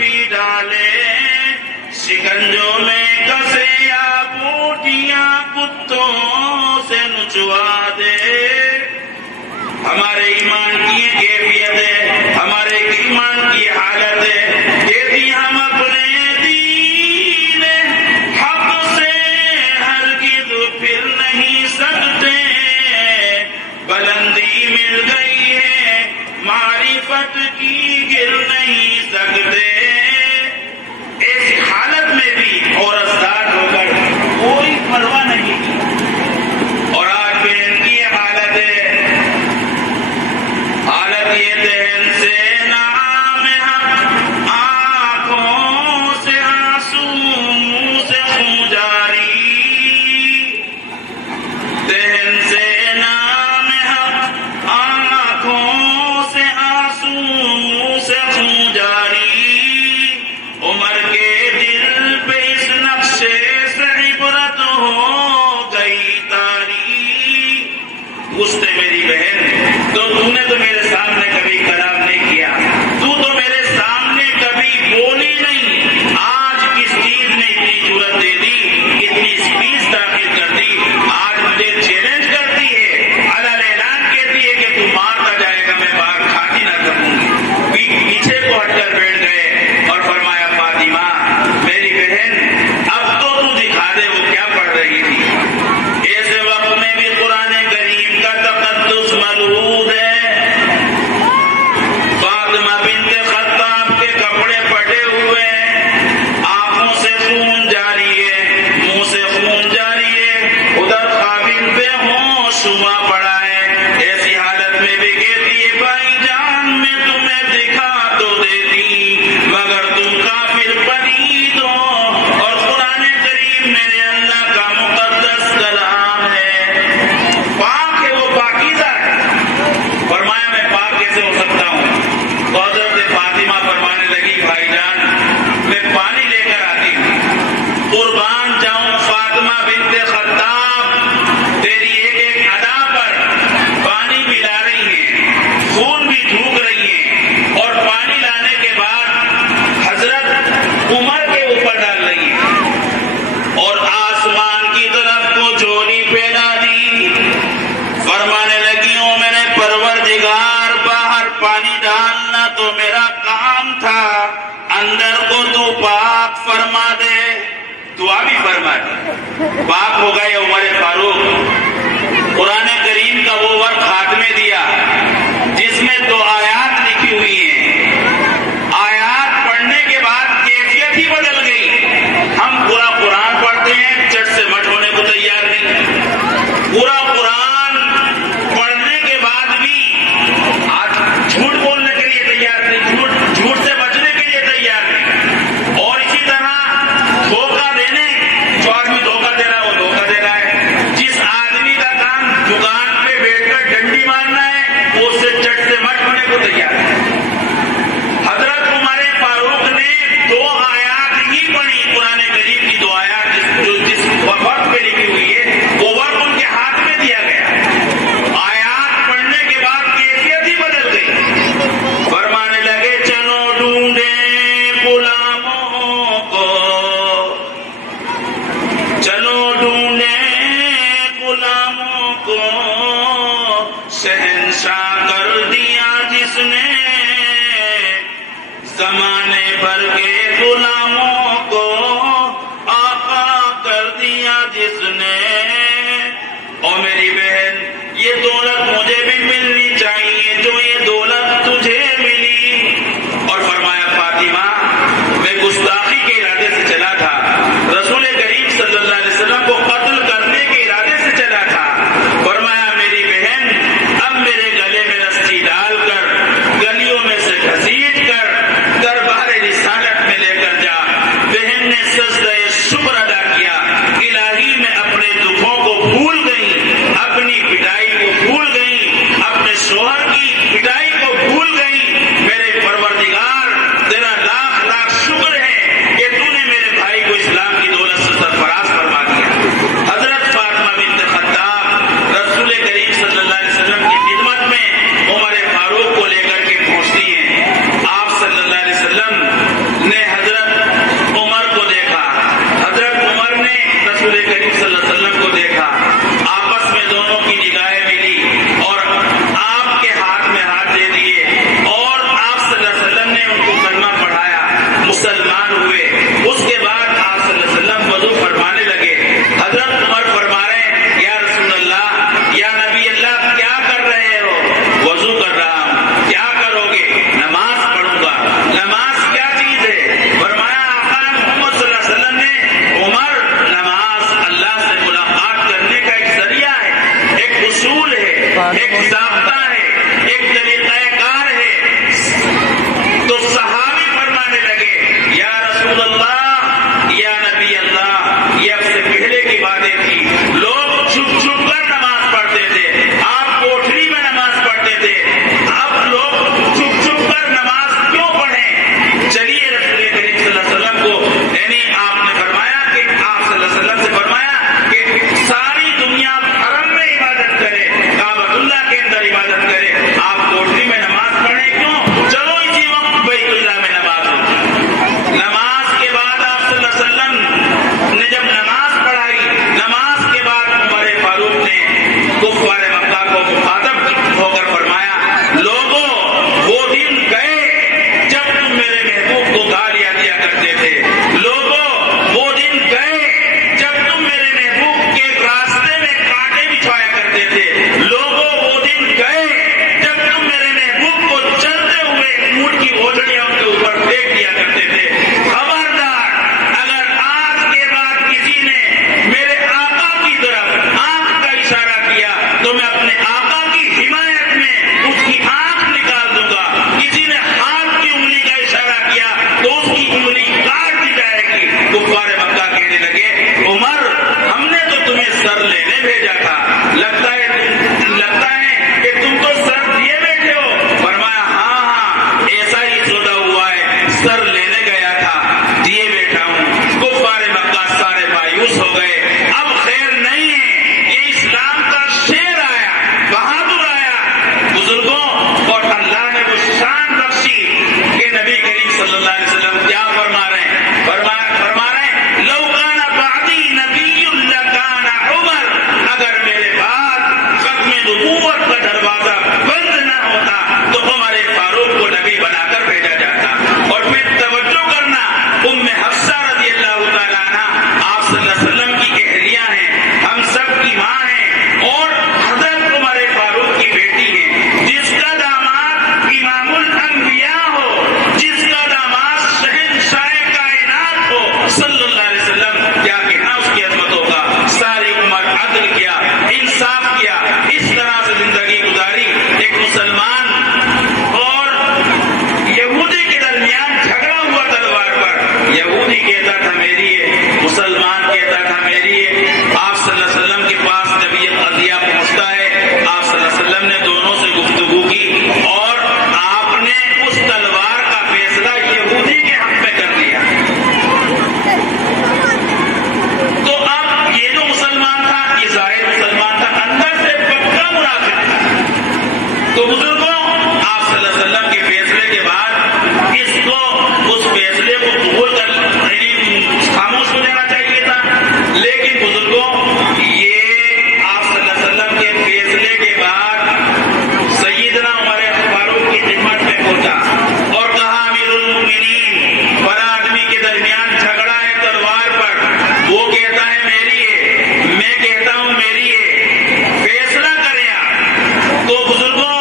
بھی ڈالے، شکنجوں میں کسے یا بوٹیاں کتوں سے نچوا دے۔ ہمارے ایمان کی کیفیت ہے، ہمارے ایمان کی حالت ہے، یدی ہم اپنے دین حق سے ہرگز پھر نہیں سکتے، بلندی مل گئی ہے معرفت کی گر نہیں سکتے۔ ایسی حالت میں بھی اور ازداد ہو کر کوئی پرواہ نہیں کی، اور آج پھر ان کی حالت ہے، حالت یہ دہن سے نام حق، آنکھوں سے آنسو، منہ سے خون جاری، دہن سے نام حق، آنکھوں سے آنسو، منہ سے خون جاری، عمر کے دل پہ اس نقشے سے عبرت ہو گئی تاری۔ پوچھتے میری بہن تو نے تو میرے سامنے کبھی کلام نہیں کیا، تو میرے سامنے کبھی بولی نہیں، آج کس چیز نے اتنی جرأت دے دی، اتنی اسپیچ داخل کر دی، آج مجھے چیلنج کرتی ہے، علل اعلان کہتی ہے کہ تو مارتا جائے گا، میں باہر کھاتی نہ کروں گی۔ پیچھے کو ہٹ کر بیٹھ گئے اور فرمایا فاطمہ میری بہن اب تو دکھا دے وہ کیا پڑھ رہی تھی۔ ایسے وقت میں بھی قرآن کریم کا تقدس ملحوظ ہے۔ فاطمہ بنت خطاب کے کپڑے پھٹے ہوئے، آنکھوں سے خون جاری ہے، منہ سے خون جاری ہے، ادھر خاوند پہ ہوش ہوا پڑا ہے، ایسی حالت میں بھی کہتی ہے بھائی جان میں تمہیں دکھا تو دیتی مگر تم کافر پلید ہو، اور قرآن کریم میرے اللہ کا مقدس کلام ہے، پاک ہے، وہ پاکیزہ ہے۔ فرمایا میں پاک کیسے ہو سکتا ہوں؟ تو حضرت فاطمہ فرمانے لگی بھائی جان میں پانی لے کر آتی ہوں، قربان جاؤں فاطمہ بنت خطاب تیری ایک ایک ادا پر پانی پلا رہی ہیں، خون بھی تھوک رہی ہیں، اور پانی لانے کے بعد حضرت عمر کے اوپر ڈال رہی ہیں، اور آسمان کی طرف کو جھولی پھیلا دی، فرمانے لگی ہوں میرے پروردگار باہر پانی ڈالنا تو میرا کام تھا، اندر کو تو پاک فرما دے۔ دعا بھی فرما دی، پاک ہو گئے عمر فاروق۔ قرآن کریم کا وہ ورق ہاتھ میں دیا جس میں 2 آیات لکھی ہوئی ہیں، آیات پڑھنے کے بعد کیفیت ہی بدل گئی۔ ہم پورا قرآن پڑھتے ہیں، چٹ سے مٹ ہونے کو تیار نہیں، پورا قرآن پڑھنے کے بعد بھی آج جھوٹ بولنے کے لیے تیار نہیں، جھوٹ سے بچنے کے لیے تیار نہیں، اور اسی طرح دھوکہ دینے، جو آدمی دھوکہ دے رہا ہے وہ دھوکہ دے رہا ہے، جس آدمی کا کام دکان پہ بیٹھ کر ڈنڈی مارنا ہے وہ اس سے چٹ سے مٹ ہونے کو تیار ہے۔ حضرت عمر فاروق نے 2 آیات ہی پڑھی، قرآن کریم کی 2 آیات جس وقت پہ لکھی ہوئی ہے، وہ وقت ان کے ہاتھ میں دیا گیا، آیات پڑھنے کے بعد کیفیت ہی بدل گئی۔ فرمانے لگے چلو ڈھونڈیں غلاموں کو، چلو ڈھونڈیں غلاموں کو، شہنشاہ کر دیا جس نے زمانے بھر کے غلاموں کو، آقا کر دیا جس نے۔ او میری بہن یہ دولت مجھے بھی ملنی چاہیے جو یہ دولت تجھے ملی، اور فرمایا فاطمہ میں گستاخی کے ارادے سے چلا تھا، رسول کریم صلی اللہ علیہ وسلم کو قتل کرنے کے ارادے سے چلا تھا، فرمایا میری بہن اب میرے گلے میں رسی ڈال کر گلیوں میں سے گھسیٹ کر دربار رسالت میں لے کر جا، کی انگلی کاٹ دی جائے گی۔ کفار مکہ کہنے لگے عمر ہم نے تو تمہیں سر لینے بھیجا تھا، لگتا ہے کہ تم تو سر دیے بیٹھے ہو۔ فرمایا ہاں ایسا ہی سودا ہوا ہے، سر لینے گیا تھا دیے بیٹھا ہوں۔ کفار مکہ سارے مایوس ہو گئے، اب خیر نہیں ہے، یہ اسلام کا شیر آیا، بہادر آیا بزرگوں، اور اللہ نے وہ شان بخشی کہ نبی کریم صلی اللہ علیہ وسلم کیا فرما رہے ہیں، فرما رہے ہیں لو کان بعدی نبی لکان عمر، اگر میرے بعد ختم نبوت کا دروازہ بند نہ ہوتا تو عمر فاروق کو نبی بنا کر بھیجا جاتا۔ اور پھر توجہ کرنا، ام حفصہ رضی اللہ تعالیٰ عنہ آپ صلی اللہ علیہ وسلم کی اہلیہ ہیں، ہم سب کی ماں ہیں، اور حضرت عمر فاروق کی بیٹی ہیں، جس کا داماد امام الانبیاء ہو، جس کا داماد شہنشاہ کائنات ہو صلی اللہ علیہ وسلم، کیا کہنا اس کی عظمتوں کا۔ ساری عمر عدل کیا، انصاف کیا، اس طرح سے زندگی گزاری۔ ایک مسلمان اور یہودی کے درمیان جھگڑا ہوا تلوار پر، یہودی کہتا تھا میری ہے، مسلمان کہتا تھا میری ہے۔ آپ صلی اللہ علیہ وسلم کے پاس جب یہ قضیہ پہنچتا ہے، آپ صلی اللہ علیہ وسلم نے دونوں سے گفتگو کی اور آپ نے اس تلوار کا فیصلہ یہودی کے حق میں کر دیا۔ تو اب یہ جو مسلمان تھا، یہ ظاہر مسلمان تھا، اندر سے پکا منافق تھا۔ تو بزرگوں آپ صلی اللہ علیہ وسلم کے فیصلے کے بعد اس کو اس فیصلے کو قبول کر خاموش ہو جانا چاہیے تھا، لیکن بزرگوں یہ آپ صلی اللہ علیہ وسلم کے فیصلے کے بعد سیدنا عمر فاروق کی خدمت میں پہنچا اور کہا امیر المؤمنین، بڑا آدمی کے درمیان جھگڑا ہے تلوار پر، وہ کہتا ہے میری ہے، میں کہتا ہوں میری ہے، فیصلہ کریں آپ۔ تو بزرگوں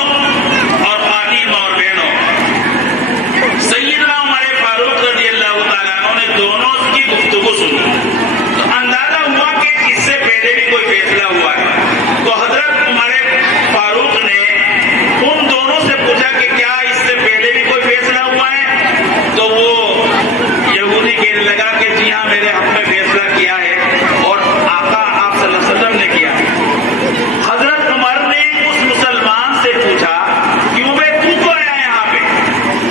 اور خواتین اور بہنوں، سیدنا عمر فاروق رضی اللہ تعالیٰ عنہ نے دونوں کی گفتگو سنی تو اندازہ ہوا کہ اس سے پہلے بھی کوئی فیصلہ ہوا ہے۔ تو حضرت عمر فاروق نے ان دونوں سے پوچھا کہ کیا اس سے پہلے بھی کوئی فیصلہ ہوا ہے؟ تو وہ یہودی کہنے لگا کہ جی ہاں میرے حق میں فیصلہ کیا ہے اور آقا آپ صلی اللہ علیہ وسلم نے کیا ہے۔ حضرت عمر نے اس مسلمان سے پوچھا کیوں بھائی تو کو آیا یہاں پہ؟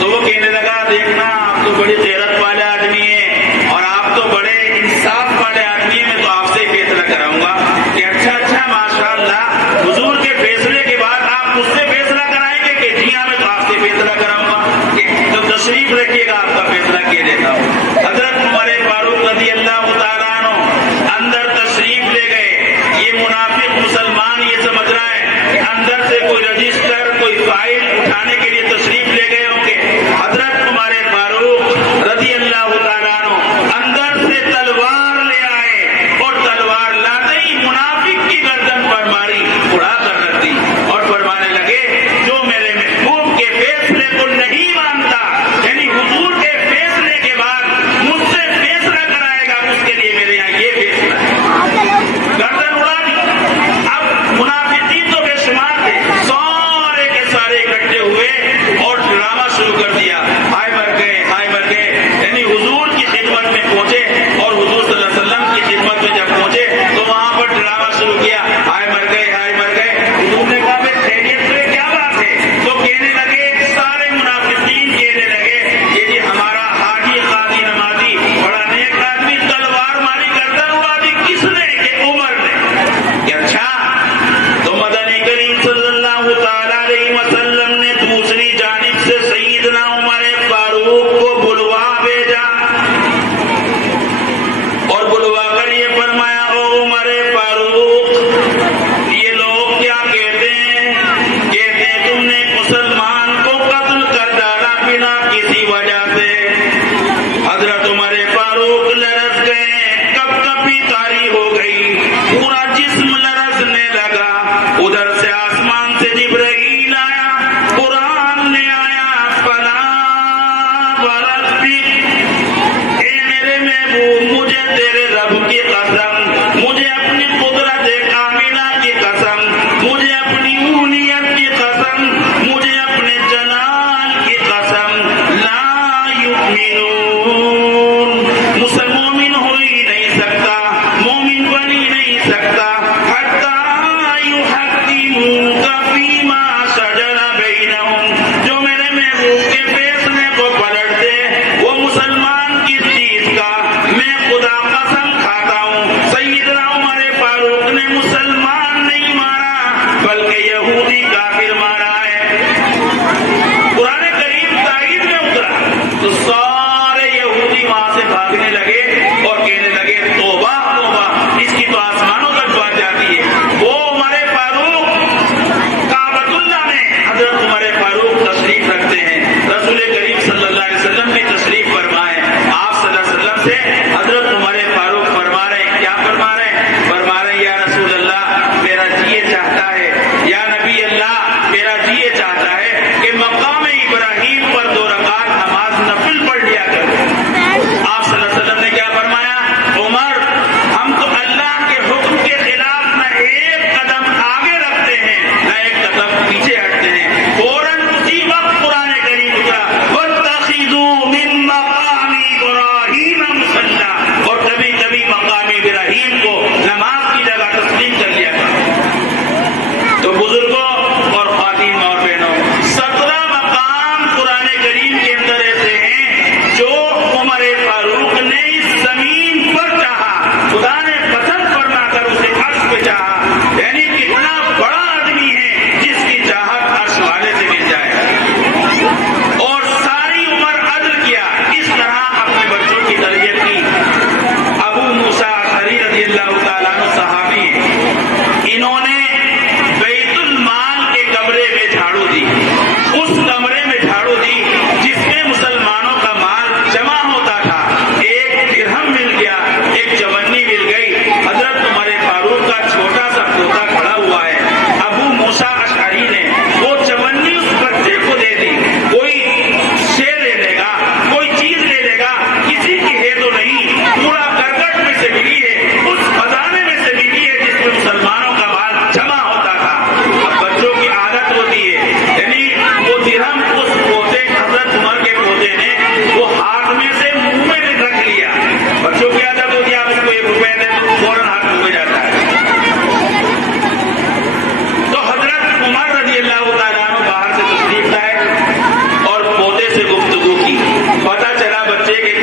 تو وہ کہنے لگا دیکھنا آپ تو بڑی غیرت والے آدمی ہیں اور آپ تو بڑے انصاف والے آدمی ہیں، میں تو آپ سے ہی فیصلہ کراؤں گا۔ کہ اچھا ماشاء اللہ، حضور کے فیصلے کے بعد آپ مجھ سے فیصلہ کرائیں گے؟ کہ جی ہاں میں تو آپ سے فیصلہ کراؤں گا، تو تشریف رکھیے گا آپ کا فیصلہ کیے دیتا ہوں۔ حضرت عمر فاروق رضی اللہ تعالیٰ عنہ اندر تشریف لے گئے۔ یہ منافق مسلمان یہ سمجھ رہا ہے کہ اندر سے کوئی رجسٹر کوئی فائل اٹھانے کے لیے تشریف لے گئے ہوں گے۔ حضرت عمر فاروق رضی اللہ تعالیٰ عنہ اندر سے تلوار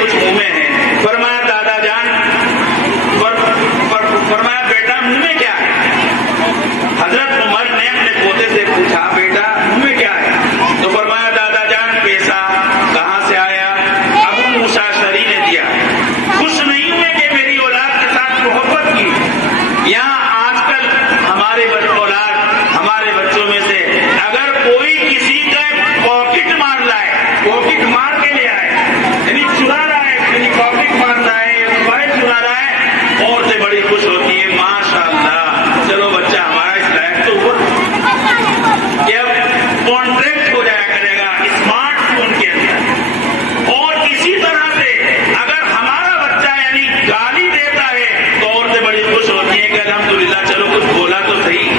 کچھ منہ میں ہے. فرمایا دادا جان، فرمایا بیٹا منہ میں کیا ہے؟ حضرت عمر نے اپنے پوتے سے پوچھا بیٹا منہ میں کیا ہے؟ تو فرمایا دادا جان پیسہ. کہاں سے آیا؟ ابو موسیٰ اشعری نے دیا. خوش نہیں ہوئے کہ میری اولاد کے ساتھ محبت کی. یہاں آج کل ہمارے بچوں میں سے اگر کوئی کسی کا پاکٹ مار لائے، پاکٹ مار کے لے آئے، یعنی چرا رہا ہے، یعنی پاکٹ مار رہا ہے، موبائل چرا رہا ہے، عورتیں بڑی خوش ہوتی ہیں ماشاء اللہ چلو بچہ ہمارا اس لائق تو ہوا. یہ کانٹریکٹ ہو جایا کرے گا اسمارٹ فون کے اندر. اور اسی طرح سے اگر ہمارا بچہ یعنی گالی دیتا ہے تو عورتیں بڑی خوش ہوتی ہیں کہ الحمدللہ چلو کچھ بولا تو صحیح.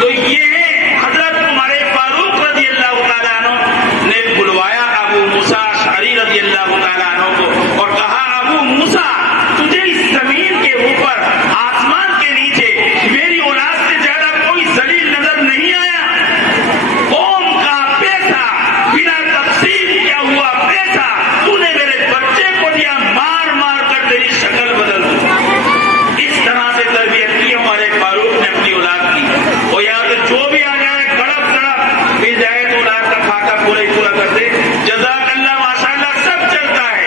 تو یہ ہے حضرت عمر فاروق رضی اللہ تعالیٰ عنہ نے بلوایا ابو موسیٰ اشعری رضی اللہ تعالیٰ عنہ کو اور کہا ابو موسیٰ تجھے اس زمین کے اوپر آسمان کے نیچے میری اولاد سے زیادہ کوئی ذلیل نظر نہیں آیا. قوم کا پیسہ بنا تفصیل کیا ہوا پیسہ تو نے میرے بچے کو دیا، مار مار کر تیری شکل بدل دی. اس طرح سے تربیت کی ہمارے فاروق نے اپنی اولاد کی. اور یہاں سے جو بھی آ جائے کڑپ سڑپ مل جائے تو اولاد کا کھاتا پورا ہی پورا کر دے. جزاک اللہ ماشاء اللہ سب چلتا ہے.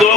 2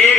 1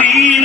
3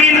3